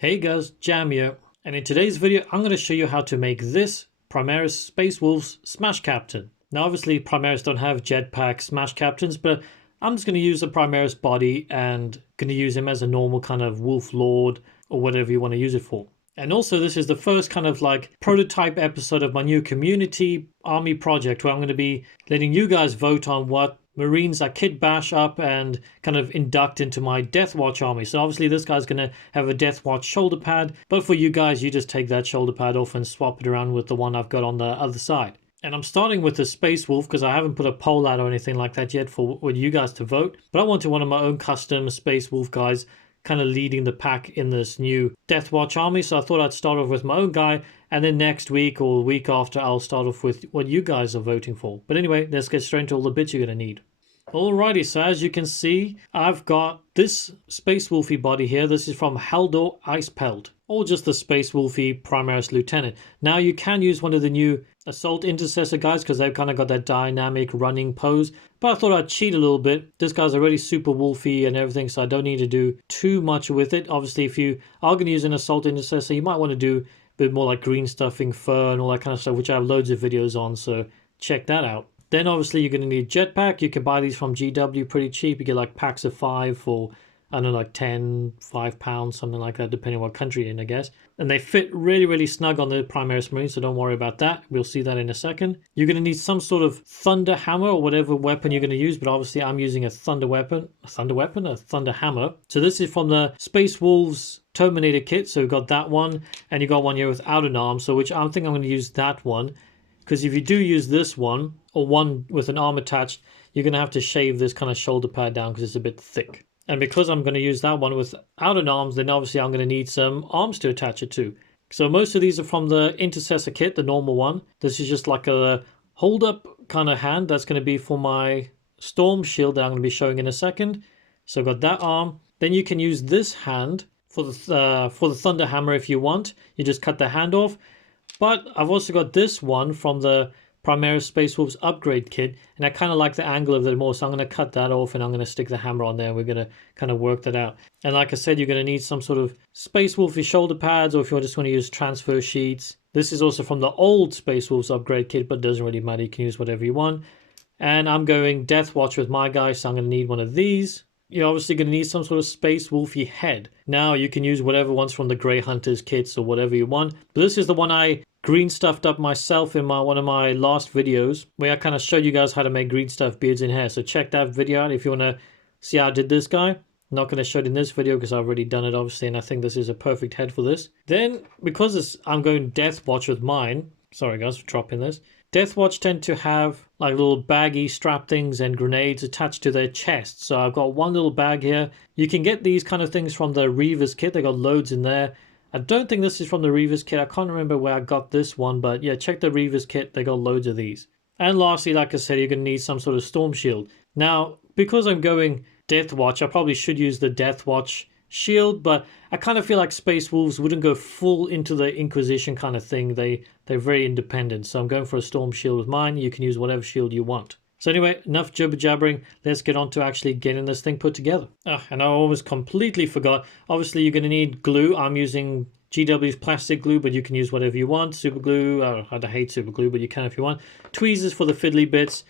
Hey guys, Jam here, and in today's video I'm going to show you how to make this Primaris Space Wolves Smash Captain. Now obviously Primaris don't have jetpack Smash Captains, but I'm just going to use the Primaris body and going to use him as a normal kind of Wolf Lord or whatever you want to use it for. And also this is the first kind of like prototype episode of my new community army project where I'm going to be letting you guys vote on what Marines I Kitbash up and kind of induct into my Death Watch army. So obviously this guy's going to have a Death Watch shoulder pad, but for you guys, you just take that shoulder pad off and swap it around with the one I've got on the other side. And I'm starting with the Space Wolf because I haven't put a poll out or anything like that yet for you guys to vote. But I wanted one of my own custom Space Wolf guys kind of leading the pack in this new Death Watch army. So I thought I'd start off with my own guy, and then next week or the week after I'll start off with what you guys are voting for. But anyway, let's get straight into all the bits you're going to need. Alrighty, so as you can see, I've got this Space Wolfie body here. This is from Haldor Icepelt, or just the Space Wolfie Primaris Lieutenant. Now you can use one of the new Assault Intercessor guys because they've kind of got that dynamic running pose. But I thought I'd cheat a little bit. This guy's already super wolfy and everything, so I don't need to do too much with it. Obviously, if you are going to use an Assault Intercessor, you might want to do a bit more like green stuffing, fur, and all that kind of stuff, which I have loads of videos on, so check that out. Then obviously you're going to need jetpack. You can buy these from GW pretty cheap. You get like packs of 5 for, I don't know, like 10, £5, something like that, depending on what country you're in, I guess. And they fit really, really snug on the Primaris Marine, so don't worry about that. We'll see that in a second. You're going to need some sort of thunder hammer or whatever weapon you're going to use, but obviously I'm using a thunder weapon. A thunder hammer. So this is from the Space Wolves Terminator kit, so we've got that one, and you got one here without an arm, so which I think I'm going to use that one. Because if you do use this one, or one with an arm attached, you're going to have to shave this kind of shoulder pad down because it's a bit thick. And because I'm going to use that one without an arms, then obviously I'm going to need some arms to attach it to. So most of these are from the Intercessor kit, the normal one. This is just like a hold-up kind of hand. That's going to be for my Storm Shield that I'm going to be showing in a second. So I've got that arm. Then you can use this hand for the Thunder Hammer if you want. You just cut the hand off. But I've also got this one from the Primaris Space Wolves upgrade kit, and I kind of like the angle of it more, so I'm going to cut that off and I'm going to stick the hammer on there, and we're going to kind of work that out. And like I said, you're going to need some sort of Space Wolfy shoulder pads, or if you just want to use transfer sheets. This is also from the old Space Wolves upgrade kit, but it doesn't really matter, you can use whatever you want. And I'm going Death Watch with my guy, so I'm going to need one of these. You're obviously going to need some sort of Space Wolfy head. Now you can use whatever one's from the Grey Hunters kits or whatever you want. But this is the one I green stuffed up myself in one of my last videos, where I kind of showed you guys how to make green stuff beards and hair. So check that video out if you want to see how I did this guy. I'm not going to show it in this video because I've already done it obviously, and I think this is a perfect head for this. Then because I'm going Death Watch with mine, sorry guys for dropping this. Death Watch tend to have like little baggy strap things and grenades attached to their chest. So I've got one little bag here. You can get these kind of things from the Reavers kit. They got loads in there. I don't think this is from the Reavers kit. I can't remember where I got this one, but yeah, check the Reavers kit. They got loads of these. And lastly, like I said, you're going to need some sort of Storm Shield. Now, because I'm going Death Watch, I probably should use the Death Watch shield, but I kind of feel like Space Wolves wouldn't go full into the Inquisition kind of thing. They're very independent, so I'm going for a Storm Shield with mine. You can use whatever shield you want. So anyway, enough jibber jabbering. Let's get on to actually getting this thing put together. And I almost completely forgot. Obviously, you're going to need glue. I'm using GW's plastic glue, but you can use whatever you want. Super glue. I hate super glue, but you can if you want. Tweezers for the fiddly bits.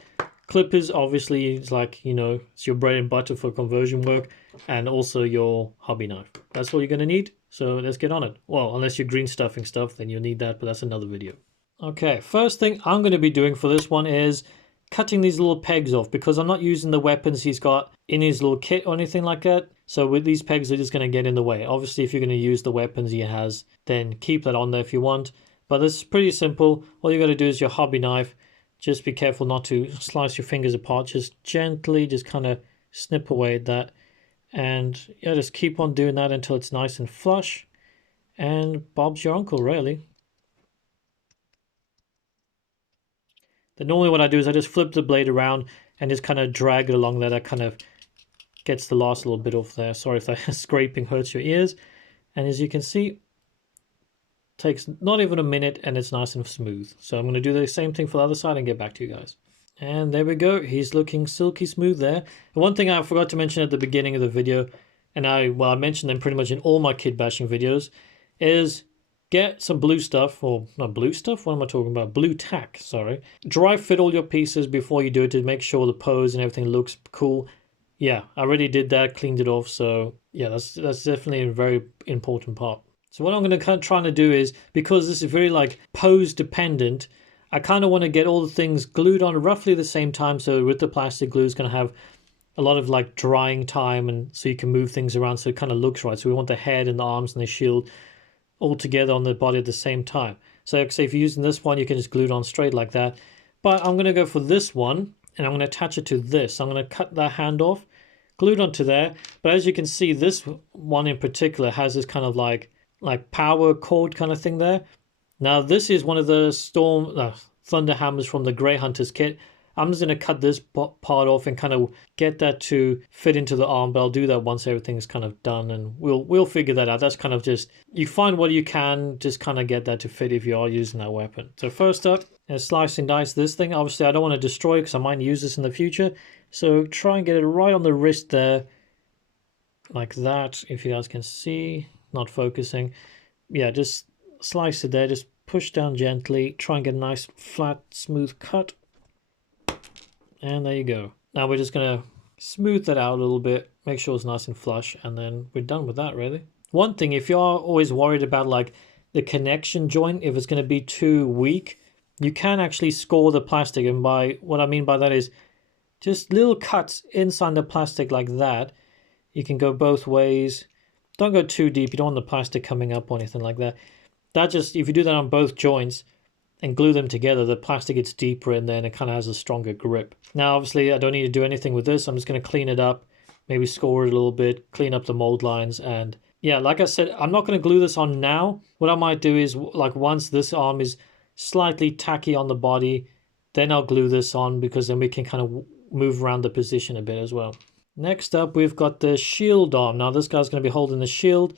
Clippers, obviously, it's like, you know, it's your bread and butter for conversion work. And also your hobby knife. That's all you're going to need. So let's get on it. Well, unless you're green stuffing stuff, then you'll need that, but that's another video. Okay, first thing I'm going to be doing for this one is cutting these little pegs off, because I'm not using the weapons he's got in his little kit or anything like that. So with these pegs, they're just going to get in the way. Obviously, if you're going to use the weapons he has, then keep that on there if you want. But this is pretty simple. All you got to do is your hobby knife. Just be careful not to slice your fingers apart. Just gently, just kind of snip away at that. And yeah, just keep on doing that until it's nice and flush. And Bob's your uncle, really. Then normally what I do is I just flip the blade around and just kind of drag it along there. That kind of gets the last little bit off there. Sorry if that scraping hurts your ears. And as you can see, takes not even a minute and it's nice and smooth. So I'm going to do the same thing for the other side and get back to you guys. And there we go. He's looking silky smooth there. And one thing I forgot to mention at the beginning of the video, and I mentioned them pretty much in all my kit bashing videos, is get some blue stuff, or not blue stuff, what am I talking about? Blue tack, sorry. Dry fit all your pieces before you do it to make sure the pose and everything looks cool. Yeah, I already did that, cleaned it off, so yeah, that's definitely a very important part. So what I'm going to try to do is, because this is very like pose dependent, I kind of want to get all the things glued on roughly the same time, so with the plastic glue it's going to have a lot of like drying time, and so you can move things around so it kind of looks right. So we want the head and the arms and the shield all together on the body at the same time. So like, say if you're using this one, you can just glue it on straight like that. But I'm going to go for this one, and I'm going to attach it to this. I'm going to cut that hand off, glue it onto there. But as you can see, this one in particular has this kind of like power cord kind of thing there. Now this is one of the thunder hammers from the Grey Hunters kit. I'm just going to cut this part off and kind of get that to fit into the arm, but I'll do that once everything's kind of done, and we'll figure that out. That's kind of just, you find what you can, just kind of get that to fit if you are using that weapon. So first up, slice and dice this thing. Obviously I don't want to destroy it because I might use this in the future. So try and get it right on the wrist there, like that, if you guys can see, not focusing. Yeah, just slice it there, just push down gently, try and get a nice flat smooth cut. And there you go. Now we're just going to smooth that out a little bit, make sure it's nice and flush, and then we're done with that really. One thing, if you're always worried about like the connection joint, if it's going to be too weak, you can actually score the plastic. And by what I mean by that is just little cuts inside the plastic like that. You can go both ways. Don't go too deep. You don't want the plastic coming up or anything like that. That just, if you do that on both joints and glue them together, the plastic gets deeper in there and it kind of has a stronger grip. Now, obviously, I don't need to do anything with this. I'm just going to clean it up, maybe score it a little bit, clean up the mold lines. And yeah, like I said, I'm not going to glue this on now. What I might do is, like, once this arm is slightly tacky on the body, then I'll glue this on, because then we can kind of move around the position a bit as well. Next up, we've got the shield arm. Now, this guy's going to be holding the shield.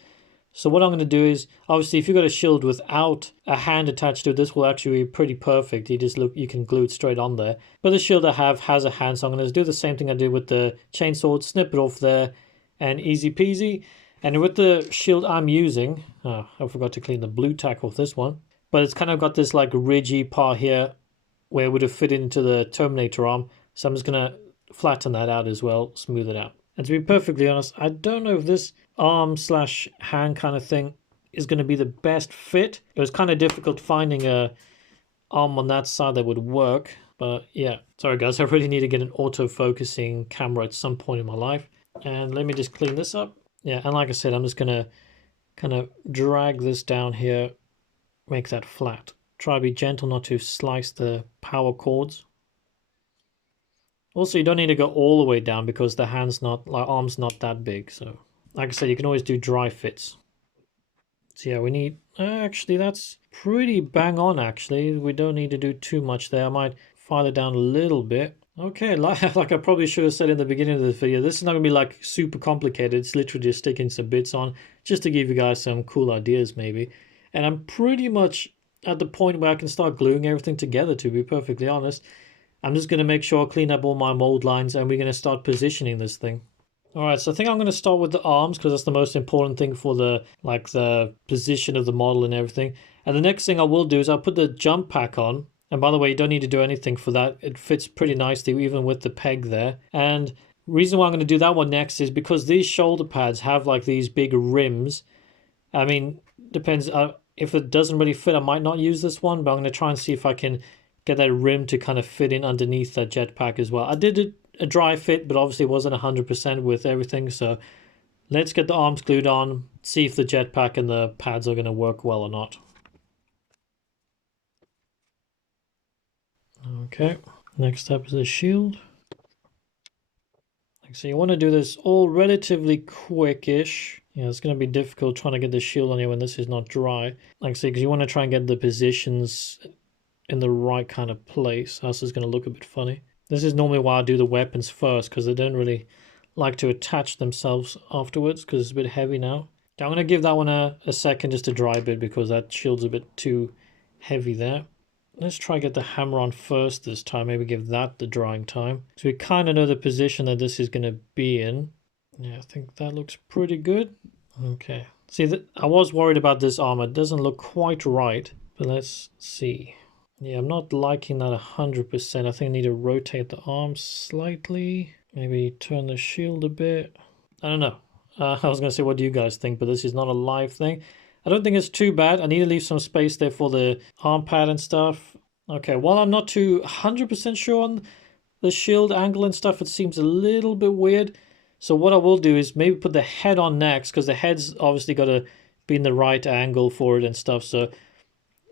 So what I'm going to do is, obviously, if you've got a shield without a hand attached to it, this will actually be pretty perfect. You can glue it straight on there. But the shield I have has a hand, so I'm going to do the same thing I did with the chainsaw, snip it off there, and easy peasy. And with the shield I'm using, oh, I forgot to clean the blue tack off this one, but it's kind of got this like ridgy part here where it would have fit into the Terminator arm. So I'm just going to flatten that out as well, smooth it out. And to be perfectly honest, I don't know if this arm/hand kind of thing is going to be the best fit. It was kind of difficult finding a arm on that side that would work. But yeah, sorry guys, I really need to get an auto-focusing camera at some point in my life. And let me just clean this up. Yeah, and like I said, I'm just going to kind of drag this down here, make that flat. Try to be gentle not to slice the power cords. Also, you don't need to go all the way down because the arm's not that big. So, like I said, you can always do dry fits. So yeah, we need, actually, that's pretty bang on, actually. We don't need to do too much there. I might file it down a little bit. Okay, like I probably should have said in the beginning of this video, this is not going to be like super complicated. It's literally just sticking some bits on just to give you guys some cool ideas maybe. And I'm pretty much at the point where I can start gluing everything together, to be perfectly honest. I'm just going to make sure I clean up all my mold lines, and we're going to start positioning this thing. Alright, so I think I'm going to start with the arms because that's the most important thing for the position of the model and everything. And the next thing I will do is I'll put the jump pack on. And by the way, you don't need to do anything for that. It fits pretty nicely even with the peg there. And reason why I'm going to do that one next is because these shoulder pads have like these big rims. I mean, depends. If it doesn't really fit, I might not use this one, but I'm going to try and see if I can get that rim to kind of fit in underneath that jetpack as well. I did a dry fit, but obviously it wasn't 100% with everything. So let's get the arms glued on, see if the jetpack and the pads are going to work well or not. Okay, next up is the shield. So you want to do this all relatively quick-ish. Yeah, it's going to be difficult trying to get the shield on here when this is not dry. Like I say, because you want to try and get the positions in the right kind of place, else it's going to look a bit funny. This is normally why I do the weapons first, because they don't really like to attach themselves afterwards, because it's a bit heavy now. I'm going to give that one a second just to dry a bit, because that shield's a bit too heavy there. Let's try get the hammer on first this time, maybe give that the drying time. So we kind of know the position that this is going to be in. Yeah, I think that looks pretty good. Okay. See, I was worried about this armor. It doesn't look quite right, but let's see. Yeah, I'm not liking that 100%. I think I need to rotate the arms slightly. Maybe turn the shield a bit. I don't know. I was going to say, what do you guys think? But this is not a live thing. I don't think it's too bad. I need to leave some space there for the arm pad and stuff. Okay, while I'm not too 100% sure on the shield angle and stuff, it seems a little bit weird. So what I will do is maybe put the head on next, because the head's obviously got to be in the right angle for it and stuff. So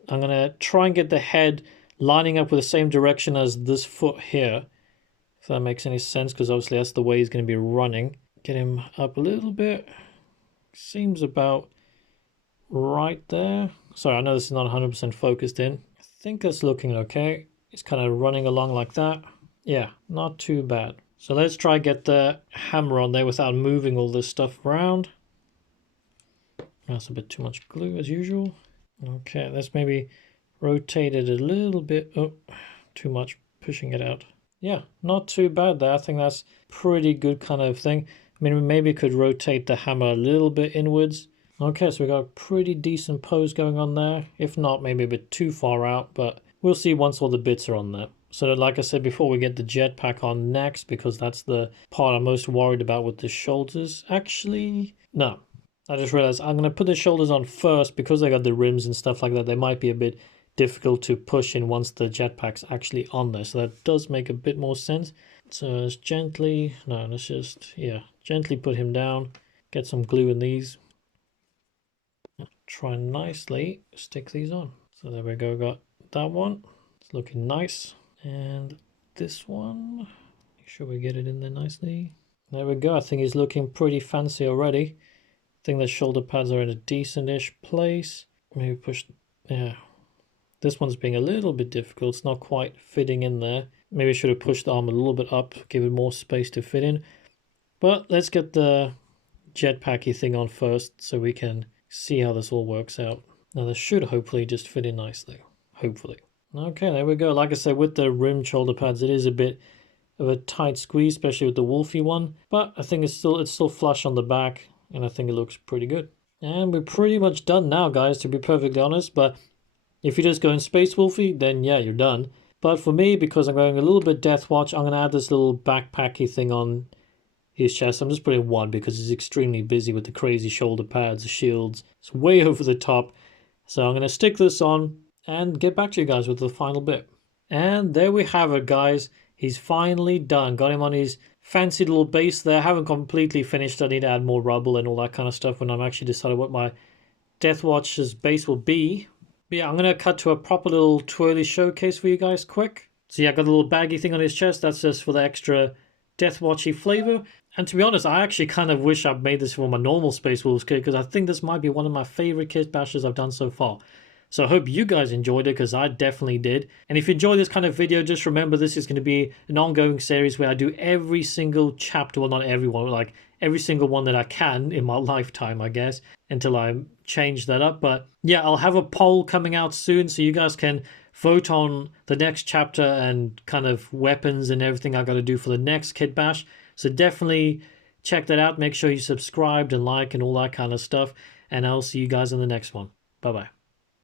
I'm going to try and get the head lining up with the same direction as this foot here. If that makes any sense, because obviously that's the way he's going to be running. Get him up a little bit. Seems about right there. Sorry, I know this is not 100% focused in. I think that's looking okay. It's kind of running along like that. Yeah, not too bad. So let's try get the hammer on there without moving all this stuff around. That's a bit too much glue as usual. Okay, let's maybe rotate it a little bit. Oh, too much pushing it out. Yeah, not too bad there. I think that's pretty good kind of thing. I mean, we maybe could rotate the hammer a little bit inwards. Okay, so we got a pretty decent pose going on there. If not, maybe a bit too far out, but we'll see once all the bits are on there. So like I said before, we get the jetpack on next, because that's the part I'm most worried about with the shoulders. Actually, no. I just realized I'm going to put the shoulders on first, because they got the rims and stuff like that. They might be a bit difficult to push in once the jetpack's actually on there. So that does make a bit more sense. So let's gently, no, let's just, yeah, gently put him down. Get some glue in these. Try nicely stick these on. So there we go, got that one. It's looking nice. And this one, make sure we get it in there nicely. There we go. I think he's looking pretty fancy already. I think the shoulder pads are in a decent-ish place. Maybe push, yeah. This one's being a little bit difficult. It's not quite fitting in there. Maybe I should have pushed the arm a little bit up, give it more space to fit in. But let's get the jetpacky thing on first so we can see how this all works out. Now this should hopefully just fit in nicely. Hopefully. Okay, there we go. Like I said, with the rimmed shoulder pads, it is a bit of a tight squeeze, especially with the Wolfie one. But I think it's still flush on the back, and I think it looks pretty good. And we're pretty much done now, guys, to be perfectly honest. But if you just go in Space Wolfie, then yeah, you're done. But for me, because I'm going a little bit Death Watch, I'm going to add this little backpacky thing on his chest. I'm just putting one because he's extremely busy with the crazy shoulder pads, the shields. It's way over the top. So I'm going to stick this on and get back to you guys with the final bit. And there we have it, guys. He's finally done. Got him on his fancy little base there. Haven't completely finished. I need to add more rubble and all that kind of stuff when I'm actually decided what my Death Watch's base will be. But yeah, I'm going to cut to a proper little twirly showcase for you guys quick. So yeah, I got a little baggy thing on his chest. That's just for the extra Death Watchy flavor. And to be honest, I actually kind of wish I'd made this for my normal Space Wolves kit, because I think this might be one of my favorite Kitbashes I've done so far. So I hope you guys enjoyed it, because I definitely did. And if you enjoy this kind of video, just remember this is going to be an ongoing series where I do every single chapter, well not every one, like every single one that I can in my lifetime, I guess, until I change that up. But yeah, I'll have a poll coming out soon, so you guys can vote on the next chapter and kind of weapons and everything I got to do for the next Kitbash. So definitely check that out. Make sure you subscribed and like and all that kind of stuff. And I'll see you guys in the next one. Bye-bye.